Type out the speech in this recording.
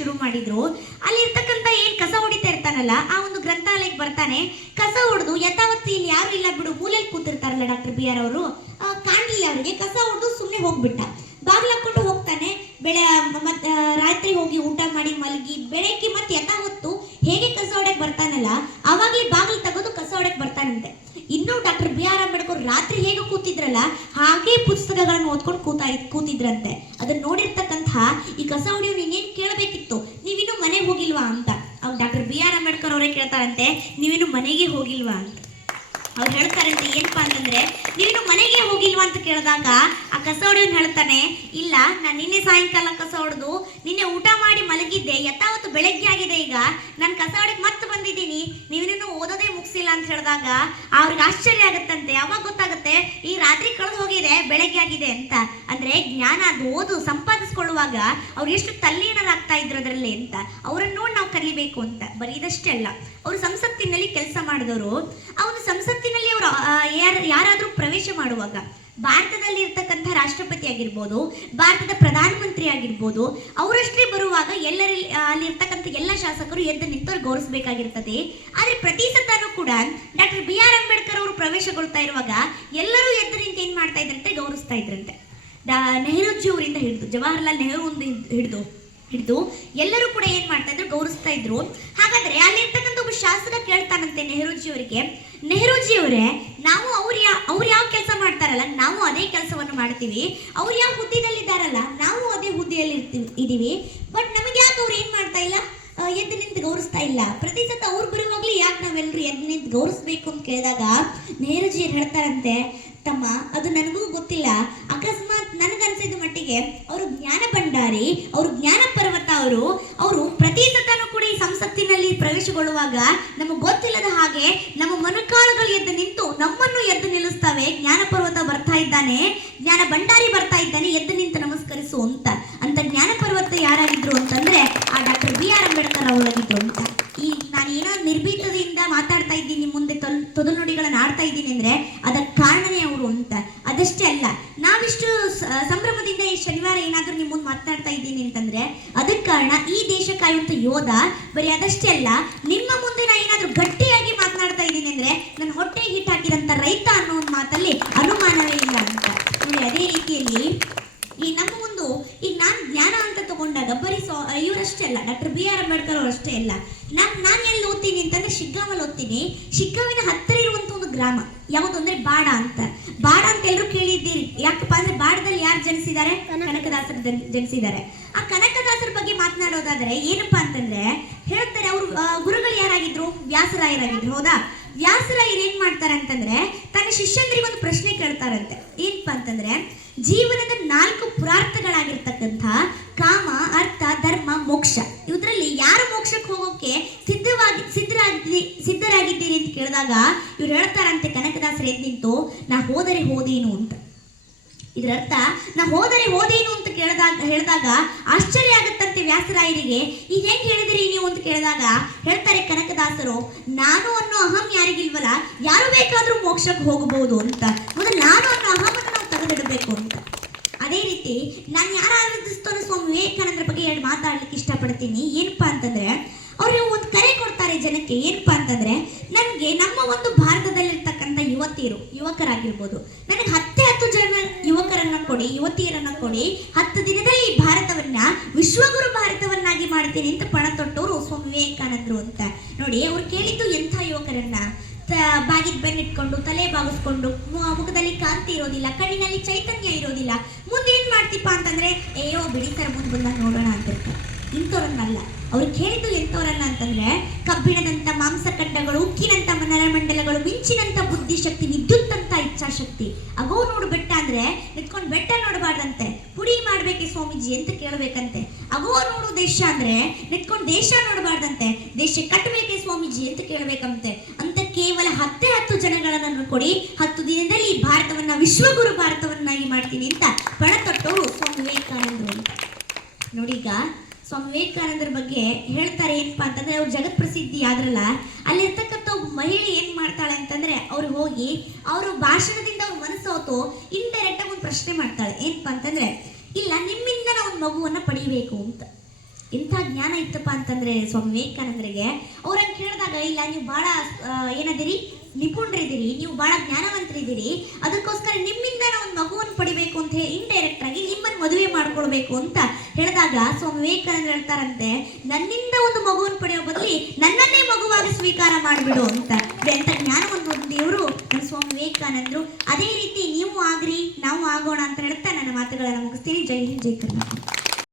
ಶುರು ಮಾಡಿದ್ರು. ಅಲ್ಲಿ ಇರ್ತಕ್ಕಂಥ ಏನ್ ಕಸ ಹೊಡಿತಾ ಇರ್ತಾನಲ್ಲ ಆ ಒಂದು ಗ್ರಂಥಾಲಯಕ್ಕೆ ಬರ್ತಾನೆ. ಕಸ ಹೊಡೆದು ಯಥಾವತ್ತು ಇಲ್ಲಿ ಯಾರು ಇಲ್ಲ ಬಿಡು ಮೂಲೆಯಲ್ಲಿ ಕೂತಿರ್ತಾರಲ್ಲ ಡಾಕ್ಟರ್ ಬಿ ಆರ್ ಅವರು. ಕಾಣಲಿಲ್ಲ ಅವರಿಗೆ, ಕಸ ಹೊಡೆದು ಸುಮ್ಮನೆ ಹೋಗ್ಬಿಟ್ಟ. ಬಾಗಿಲು ಹಾಕೊಂಡು ಹೋಗ್ತಾನೆ. ಬೆಳೆ ಮತ್ತೆ ರಾತ್ರಿ ಹೋಗಿ ಊಟ ಮಾಡಿ ಮಲಗಿ, ಬೆಳಗ್ಗೆ ಮತ್ತೆ ಯಥಾವತ್ತು ಹೇಗೆ ಕಸ ಹೊಡಕ್ ಬರ್ತಾನಲ್ಲ, ಅವಾಗಲೇ ಬಾಗಿಲು ತೆಗೆದು ಕಸ ಹೊಡಕ್ ಬರ್ತಾನಂತೆ. ಇನ್ನು ಡಾಕ್ಟರ್ ಬಿ ಆರ್ ಅಂಬೇಡ್ಕರ್ ರಾತ್ರಿ ಹೇಗೆ ಕೂತಿದ್ರಲ್ಲ, ಹಾಗೆ ಪುಸ್ತಕಗಳನ್ನು ಓದ್ಕೊಂಡು ಕೂತಾ, ಕೂತಿದ್ರಂತೆ. ಅದನ್ನ ನೋಡಿರ್ತಕ್ಕಂಥ ಈ ಕಸ ಹೊಡೆಯೋ ನೀನೇನು ಕೇಳಬೇಕಿತ್ತು? ನೀವಿನ್ನು ಮನೆಗೆ ಹೋಗಿಲ್ವಾ ಅಂತ. ಅವ್ರು ಡಾಕ್ಟರ್ ಬಿ ಆರ್ ಅಂಬೇಡ್ಕರ್ ಅವರೇ ಕೇಳ್ತಾರಂತೆ ನೀವೇನು ಮನೆಗೆ ಹೋಗಿಲ್ವಾ ಅಂತ. ಅವ್ರು ಹೇಳ್ತಾರಂತೆ, ಏನಪ್ಪಾ ಅಂತಂದ್ರೆ ನೀನು ಮನೆಗೆ ಹೋಗಿಲ್ವಾ ಅಂತ ಕೇಳಿದಾಗ ಆ ಕಸ ಹೊಡೆಯೋನ್ ಹೇಳ್ತಾನೆ, ಇಲ್ಲ, ನಾನು ನಿನ್ನೆ ಸಾಯಂಕಾಲ ಕಸ ಹೊಡೆದು ನಿನ್ನೆ ಊಟ ಮಾಡಿ ಮಲಗಿದ್ದೆ, ಯಥಾವತ್ತು ಬೆಳಗ್ಗೆ ಆಗಿದೆ ಈಗ, ನಾನು ಕಸ ಮತ್ತೆ ಬಂದಿದ್ದೀನಿ, ನೀವಿನ್ನೂ ಓದೋದೇ ಮುಗಿಸಿಲ್ಲ ಅಂತ ಹೇಳಿದಾಗ ಅವ್ರಿಗೆ ಆಶ್ಚರ್ಯ ಆಗುತ್ತಂತೆ. ಯಾವಾಗ ಈ ರಾತ್ರಿ ಕಳೆದು ಹೋಗಿದೆ, ಬೆಳಗ್ಗೆ ಆಗಿದೆ ಅಂತ. ಅಂದ್ರೆ ಜ್ಞಾನ ಅದು ಓದು, ಸಂಪಾದಿಸ್ಕೊಳ್ಳುವಾಗ ಅವ್ರು ಎಷ್ಟು ತಲ್ಲೀನರಾಗ್ತಾ ಇದ್ರು ಅದರಲ್ಲಿ ಅಂತ. ಅವರನ್ನು ನೋಡಿ ನಾವು ಕಲಿಬೇಕು ಅಂತ. ಬರೀ ಇದಷ್ಟೇ ಅಲ್ಲ. ಅವರು ಸಂಸತ್ತಿನಲ್ಲಿ ಕೆಲಸ ಮಾಡಿದವರು ಒಂದು ಸಂಸತ್ತಿನಲ್ಲಿ ಅವರು ಯಾರು, ಯಾರಾದರೂ ಪ್ರವೇಶ ಮಾಡುವಾಗ ಭಾರತದಲ್ಲಿ ಇರ್ತಕ್ಕಂಥ ರಾಷ್ಟ್ರಪತಿ ಆಗಿರ್ಬೋದು ಭಾರತದ ಪ್ರಧಾನಮಂತ್ರಿ ಆಗಿರ್ಬೋದು ಅವರಷ್ಟೇ ಬರುವಾಗ ಎಲ್ಲರಲ್ಲಿ ಅಲ್ಲಿರ್ತಕ್ಕಂಥ ಎಲ್ಲ ಶಾಸಕರು ಎದ್ದು ನಿಂತವ್ರು ಗೌರವಿಸಬೇಕಾಗಿರ್ತದೆ. ಆದರೆ ಪ್ರತಿ ಸತನೂ ಕೂಡ ಡಾಕ್ಟರ್ ಬಿ ಆರ್ ಅಂಬೇಡ್ಕರ್ ಅವರು ಪ್ರವೇಶಗೊಳ್ತಾ ಇರುವಾಗ ಎಲ್ಲರೂ ಎದ್ದು ನಿಂತು ಏನು ಮಾಡ್ತಾ ಇದ್ರಂತೆ, ಗೌರವಿಸ್ತಾ ಇದ್ರಂತೆ. ನೆಹರೂಜಿ ಅವರಿಂದ ಹಿಡಿದು, ಜವಾಹರ್ಲಾಲ್ ನೆಹರು ಹಿಡಿದು ಹಿಡಿದು ಎಲ್ಲರೂ ಕೂಡ ಏನ್ ಮಾಡ್ತಾ ಇದ್ರು, ಗೌರವಿಸ್ತಾ ಇದ್ರು. ಹಾಗಾದ್ರೆ ಅಲ್ಲಿರ್ತಕ್ಕಂಥ ಒಬ್ಬ ಶಾಸಕ ಕೇಳ್ತಾನಂತೆ ನೆಹರೂಜಿ ಅವರಿಗೆ, ನೆಹರೂಜಿ ಅವರೇ, ನಾವು ಅವ್ರು ಯಾ ಅವ್ರು ಯಾವ ಕೆಲಸ ಮಾಡ್ತಾರಲ್ಲ ನಾವು ಅದೇ ಕೆಲಸವನ್ನು ಮಾಡ್ತೀವಿ. ಅವ್ರು ಯಾವ ಹುದ್ದೆದಲ್ಲಿದ್ದಾರಲ್ಲ ನಾವು ಅದೇ ಹುದ್ದೆಯಲ್ಲಿ ಇದೀವಿ ಬಟ್ ನಮಗೆ ಯಾಕೆ ಅವ್ರು ಏನು ಮಾಡ್ತಾ ಇಲ್ಲ? ಎದ್ದು ನಿಂತು ಗೌರವಿಸ್ತಾ ಇಲ್ಲ. ಪ್ರತಿ ಸತ ಅವ್ರು ಯಾಕ್ ಯಾಕೆ ನಾವೆಲ್ಲರೂ ಎದ್ದು ನಿಂತು ಗೌರವಿಸ್ಬೇಕು ಅಂತ ಕೇಳಿದಾಗ ನೆಹರೂಜಿ ಏನ್ ಹೇಳ್ತಾರಂತೆ, ತಮ್ಮ, ಅದು ನನಗೂ ಗೊತ್ತಿಲ್ಲ. ಅಕಸ್ಮಾತ್ ನನಗನ್ಸಿದ ಅವರು ಜ್ಞಾನ ಭಂಡಾರಿ, ಅವರು ಜ್ಞಾನ ಪರ್ವತ ಅವರು ಅವರು ಪ್ರತಿ ಸತನೂ ಕೂಡ ಈ ಸಂಸತ್ತಿನಲ್ಲಿ ಪ್ರವೇಶಗೊಳ್ಳುವಾಗ ನಮಗೆ ಗೊತ್ತಿಲ್ಲದ ಹಾಗೆ ನಮ್ಮ ಮೊಣಕಾಲುಗಳು ಎದ್ದು ನಿಂತು ನಮ್ಮನ್ನು ಎದ್ದು ನಿಲ್ಲಿಸ್ತವೆ. ಜ್ಞಾನ ಪರ್ವತ ಬರ್ತಾ ಇದ್ದಾನೆ, ಜ್ಞಾನ ಭಂಡಾರಿ ಬರ್ತಾ ಇದ್ದಾನೆ, ಎದ್ದು ನಿಂತು ನಮಸ್ಕರಿಸು ಅಂತ. ಅಂತ ಜ್ಞಾನ ಪರ್ವತ ಯಾರಾಗಿದ್ರು ಅಂತಂದ್ರೆ ಆ ಡಾಕ್ಟರ್ ಬಿ ಆರ್ ಅಂಬೇಡ್ಕರ್ ಅವರಾಗಿದ್ರು ಅಂತ. ಈ ನಾನು ಏನೋ ನಿರ್ಭೀತದಿಂದ ಮಾತಾಡ್ತಾ ಇದ್ದೀನಿ, ಮುಂದೆ ತೊದಲು ನುಡಿಗಳನ್ನ ಆಡ್ತಾ ಇದ್ದೀನಿ ಅಂದ್ರೆ ಅದಕ್ಕೆ ಕಾರಣನೇ ಅವರು ಅಂತ. ಅದಷ್ಟೇ ಅಲ್ಲ ನಾವಿಷ್ಟು ಸ- ಸಂಭ್ರಮದಿಂದ ಈ ಶನಿವಾರ ಏನಾದರೂ ನಿಮ್ಮ ಮುಂದೆ ಮಾತನಾಡ್ತಾ ಇದ್ದೀನಿ ಅಂತಂದ್ರೆ ಅದಕ್ಕೆ ಕಾರಣ ಈ ದೇಶ ಕಾಯುವಂತ ಯೋಧ, ಬರೀ ಅದಷ್ಟೇ ಅಲ್ಲ, ನಿಮ್ಮ ಮುಂದೆ ನಾ ಏನಾದ್ರೂ ಗಟ್ಟಿಯಾಗಿ ಮಾತನಾಡ್ತಾ ಇದ್ದೀನಿ ಅಂದ್ರೆ ನನ್ನ ಹೊಟ್ಟೆ ಹಿಟ್ ಹಾಕಿದಂತ ರೈತ ಅನ್ನೋ ಒಂದು ಮಾತಲ್ಲಿ ಅನುಮಾನವೇ ಇಲ್ಲ ಅಂತ. ನೋಡಿ ಅದೇ ರೀತಿಯಲ್ಲಿ, ಈ ನಮ್ಮ ಒಂದು ಈಗ ನಾನು ಜ್ಞಾನ ಅಂತ ತಗೊಂಡಾಗ ಬರೀ ಸೊ, ಇವರಷ್ಟೇ ಅಲ್ಲ, ಡಾಕ್ಟರ್ ಬಿ ಆರ್ ಅಂಬೇಡ್ಕರ್ ಅವರಷ್ಟೇ ಅಲ್ಲ. ನಾನು ನಾನು ಎಲ್ಲಿ ಓದ್ತೀನಿ ಅಂತಂದ್ರೆ ಶಿಗ್ಗಾಮಲ್ಲಿ ಓದ್ತೀನಿ. ಶಿಗ್ಗಾವಿನ ಹತ್ತಿರ ಇರುವಂತ ಒಂದು ಗ್ರಾಮ, ಯಾವುದು ಅಂದ್ರೆ ಬಾಡ ಅಂತ. ಬಾಡ ಅಂತ ಎಲ್ಲರೂ ಕೇಳಿದ್ದೀರಿ ಯಾರು ಜನಿಸಿದ್ದಾರೆ ಕನಕದಾಸರು ಜನ್- ಜನಿಸಿದ್ದಾರೆ. ಆ ಕನಕದಾಸರ ಬಗ್ಗೆ ಮಾತನಾಡೋದಾದ್ರೆ ಏನಪ್ಪಾ ಅಂತಂದ್ರೆ, ಹೇಳ್ತಾರೆ ಅವರು ಗುರುಗಳು ಯಾರಾಗಿದ್ರು? ವ್ಯಾಸರಾಯರಾಗಿದ್ರು, ಹೌದಾ? ವ್ಯಾಸರಾಯರು ಏನ್ ಮಾಡ್ತಾರೆ ಅಂತಂದ್ರೆ, ತನ್ನ ಶಿಷ್ಯಂದ್ರಿಗೆ ಒಂದು ಪ್ರಶ್ನೆ ಕೇಳ್ತಾರಂತೆ. ಏನಪ್ಪಾ ಅಂತಂದ್ರೆ, ಜೀವನದ ನಾಲ್ಕು ಪುರಾರ್ಥಗಳಾಗಿರ್ತಕ್ಕಂಥ ಕಾಮ, ಅರ್ಥ, ಧರ್ಮ, ಮೋಕ್ಷ. ಇದ್ರಲ್ಲಿ ಯಾರು ಮೋಕ್ಷಕ್ಕೆ ಹೋಗೋಕೆ ಸಿದ್ಧವಾಗಿ, ಸಿದ್ಧರಾಗಿ, ಸಿದ್ಧರಾಗಿದ್ದೀರಿ ಅಂತ ಕೇಳಿದಾಗ ಇವ್ರು ಹೇಳ್ತಾರಂತೆ, ಕನಕದಾಸರು ಎದ್ದು ನಿಂತು ನಾ ಹೋದರೆ ಹೋದೇನು ಅಂತ. ಇದರ ಅರ್ಥ ನಾ ಹೋದರೆ ಹೋದೇನು ಅಂತ ಕೇಳಿದಾಗ, ಹೇಳಿದಾಗ ಆಶ್ಚರ್ಯ ಆಗುತ್ತಂತೆ ವ್ಯಾಸರಾಯರಿಗೆ. ಈಗ ಹೆಂಗ್ ಹೇಳಿದಿರಿ ನೀವು ಅಂತ ಕೇಳಿದಾಗ, ಹೇಳ್ತಾರೆ ಕನಕದಾಸರು, ನಾನು ಅನ್ನೋ ಅಹಂ ಯಾರಿಗಿಲ್ವಲ್ಲ ಯಾರು ಬೇಕಾದರೂ ಮೋಕ್ಷಕ್ಕೆ ಹೋಗಬಹುದು ಅಂತ. ಮೊದಲು ನಾನು ಅನ್ನೋ ಅಹಮನ್ನು ನಾವು ತೆಗೆದಿಡಬೇಕು ಅಂತ. ಅದೇ ರೀತಿ, ನಾನು ಯಾರು ಆರಾಧಿಸ್ತೋ ಸ್ವಾಮಿ ವಿವೇಕಾನಂದರ ಬಗ್ಗೆ ಎರಡು ಮಾತಾಡ್ಲಿಕ್ಕೆ ಇಷ್ಟಪಡ್ತೀನಿ. ಏನಪ್ಪಾ ಅಂತಂದ್ರೆ, ಅವರು ಒಂದು ಕರೆ ಕೊಡ್ತಾರೆ ಜನಕ್ಕೆ. ಏನಪ್ಪಾ ಅಂತಂದ್ರೆ, ನನಗೆ ನಮ್ಮ ಒಂದು ಭಾರತದಲ್ಲಿರ್ತಕ್ಕಂಥ ಯುವತಿಯರು, ಯುವಕರಾಗಿರ್ಬೋದು. ನನಗೆ ಹತ್ತೇ ಹತ್ತು ಜನ ಯುವಕರನ್ನ ಕೊಡಿ, ಯುವತಿಯರನ್ನ ಕೊಡಿ. ಹತ್ತು ದಿನದಲ್ಲಿ ಈ ಭಾರತವನ್ನ, ವಿಶ್ವಗುರು ಭಾರತವನ್ನಾಗಿ ಮಾಡ್ತೀನಿ ಅಂತ ಪಣ ತೊಟ್ಟವರು ಸ್ವಾಮಿ ವಿವೇಕಾನಂದರು ಅಂತ. ನೋಡಿ, ಅವ್ರು ಕೇಳಿದ್ದು ಎಂಥ ಯುವಕರನ್ನ? ಬಾಗಿದ ಬೆನ್ನಿಟ್ಕೊಂಡು, ತಲೆ ಬಾಗಿಸ್ಕೊಂಡು ಮುಖದಲ್ಲಿ ಕಾಂತಿ ಇರೋದಿಲ್ಲ, ಕಣ್ಣಿನಲ್ಲಿ ಚೈತನ್ಯ ಇರೋದಿಲ್ಲ. ಮುಂದೆ ಏನ್ ಮಾಡ್ತೀಪ ಅಂತಂದ್ರೆ, ಅಯ್ಯೋ, ಬಿಡಿ ತರ ಮುಂದೆ ಬಂದಾಗ ನೋಡೋಣ ಅಂತಿರ್ತಾರೆ ಇಂಥವ್ರನ್ನಲ್ಲ. ಅವ್ರು ಕೇಳಿದ್ದು ಎಂಥವ್ರನ್ನ ಅಂತಂದ್ರೆ, ಕಬ್ಬಿಣದಂತ ಮಾಂಸಖಂಡಗಳು, ಉಕ್ಕಿನಂತ ಮನರಮಂಡಲಗಳು ಮಿಂಚಿನಂತ ಬುದ್ಧಿಶಕ್ತಿ ವಿದ್ಯುತ್ ಅಂತ ಇಚ್ಛಾಶಕ್ತಿ ಅಗೋ ನೋಡು ಬೆಟ್ಟ ಅಂದ್ರೆ ನಿಂತ್ಕೊಂಡು ಬೆಟ್ಟ ನೋಡಬಾರ್ದಂತೆ ಪುಡಿ ಸ್ವಾಮೀಜಿ ಅಂತ ಕೇಳಬೇಕಂತೆ? ಅಗೋ ನೋಡು ದೇಶ ಅಂದ್ರೆ, ನಿಂತ್ಕೊಂಡು ದೇಶ ನೋಡಬಾರ್ದಂತೆ. ದೇಶ ಕಟ್ಟಬೇಕೆ ಸ್ವಾಮೀಜಿ ಅಂತ ಕೇಳಬೇಕಂತೆ? ಅಂತ ಕೇವಲ ಹತ್ತೇ ಹತ್ತು ಜನಗಳನ್ನ ಕೊಡಿ, ಹತ್ತು ದಿನದಲ್ಲಿ ಭಾರತವನ್ನ, ವಿಶ್ವಗುರು ಭಾರತವನ್ನಾಗಿ ಮಾಡ್ತೀನಿ ಅಂತ ಪಣ ತೊಟ್ಟವರು ಸ್ವಾಮಿ ವಿವೇಕಾನಂದರು ನೋಡಿ ಈಗ, ಸ್ವಾಮಿ ವಿವೇಕಾನಂದರ ಬಗ್ಗೆ ಹೇಳ್ತಾರೆ ಏನಪ್ಪಾ ಅಂತಂದ್ರೆ, ಅವ್ರು ಜಗತ್ ಪ್ರಸಿದ್ಧಿ ಆದ್ರಲ್ಲ ಅಲ್ಲಿರ್ತಕ್ಕಂಥ ಒಬ್ಬ ಮಹಿಳೆ ಏನ್ ಮಾಡ್ತಾಳೆ ಅಂತಂದ್ರೆ, ಅವ್ರು ಹೋಗಿ, ಅವರು ಭಾಷಣದಿಂದ ಅವ್ರ ಮನಸ್ಸೋತು ಇಂಡೈರೆಕ್ಟ್ ಆಗಿ ಒಂದು ಪ್ರಶ್ನೆ ಮಾಡ್ತಾಳೆ. ಏನಪ್ಪಾ ಅಂತಂದ್ರೆ ಇಲ್ಲ, ನಿಮ್ಮಿಂದ ನಾವು ಮಗುವನ್ನ ಪಡಿಬೇಕು ಅಂತ. ಇಂಥ ಜ್ಞಾನ ಇತ್ತಪ್ಪ ಅಂತಂದರೆ ಸ್ವಾಮಿ ವಿವೇಕಾನಂದರಿಗೆ, ಅವ್ರಂಗೆ ಕೇಳಿದಾಗ ಇಲ್ಲ, ನೀವು ಭಾಳ ಏನದಿರಿ ನಿಪುಣರಿದ್ದೀರಿ, ನೀವು ಬಹಳ ಜ್ಞಾನವಂತರಿದ್ದೀರಿ, ಅದಕ್ಕೋಸ್ಕರ ನಿಮ್ಮಿಂದ ನಾವು ಒಂದು ಮಗುವನ್ನು ಪಡಿಬೇಕು ಅಂತ ಹೇಳಿ ಇಂಡೈರೆಕ್ಟ್ ಆಗಿ ನಿಮ್ಮನ್ನು ಮದುವೆ ಮಾಡ್ಕೊಳ್ಬೇಕು ಅಂತ ಹೇಳಿದಾಗ ಸ್ವಾಮಿ ವಿವೇಕಾನಂದ ಹೇಳ್ತಾರಂತೆ, ನನ್ನಿಂದ ಒಂದು ಮಗುವನ್ನು ಪಡೆಯೋ ಬದಲಿ ನನ್ನನ್ನೇ ಮಗುವಾಗಿ ಸ್ವೀಕಾರ ಮಾಡಿಬಿಡು ಅಂತ. ಎಂತ ಜ್ಞಾನವನ್ನು ಹೊಂದಿವರು ನಮ್ಮ ಸ್ವಾಮಿ ವಿವೇಕಾನಂದರು. ಅದೇ ರೀತಿ ನೀವು ಆಗ್ರಿ, ನಾವು ಆಗೋಣ ಅಂತ ಹೇಳ್ತಾ ನನ್ನ ಮಾತುಗಳನ್ನು ಮುಗಿಸ್ತೀನಿ. ಜೈ ಹಿಂದ್, ಜೈ ಕರ್ನಾಟಕ.